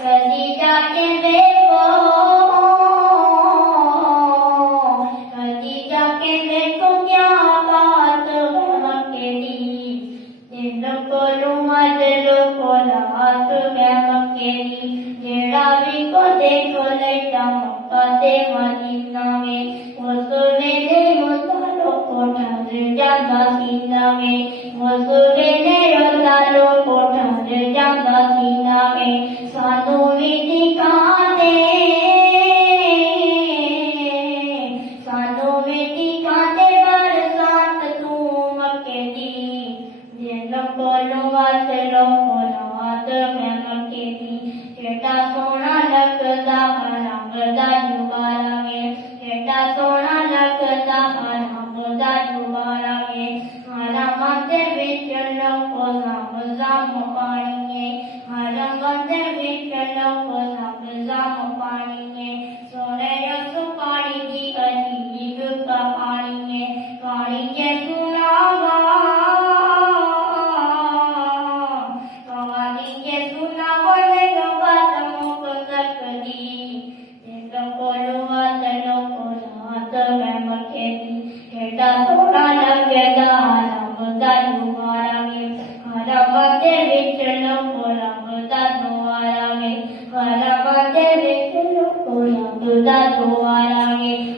कदी जाके देखो, कदी जाके देखो क्या बात है अकेली। दिन को रुमाल को रात है अकेली। जेड़ा भी को देखो लेटा मक्काते मदीना में, वो सुवेरे उतारो को ठहर जाता सीना में, वो सुवेरे उतारो को ठहर जाता सीना में। सानू भी दिखा दे, सानू भी दिखा दे बरसात तू मक्के दी। दिन को रुमाल को रात है अकेली। केड़ा सोना लगदा रंगदा जुबारा में, केड़ा सोना लगदा रंगदा जुबारा में। हरम दे विच लको ज़म पानी, हरम दे विच लको ज़म पानी। सोने रस पानी दी अजीब कहानी है, कहानी के सुनावा, कहानी के सुनावा नहीं बात मुक सकती। दिन को रुमाल को रात है अकेली। केड़ा सोना लगदा रंगदा जुबारा में, हरम दे विच लको रंगदा जुबारा में, हरम दे विच लको रंगदा जुबारा में।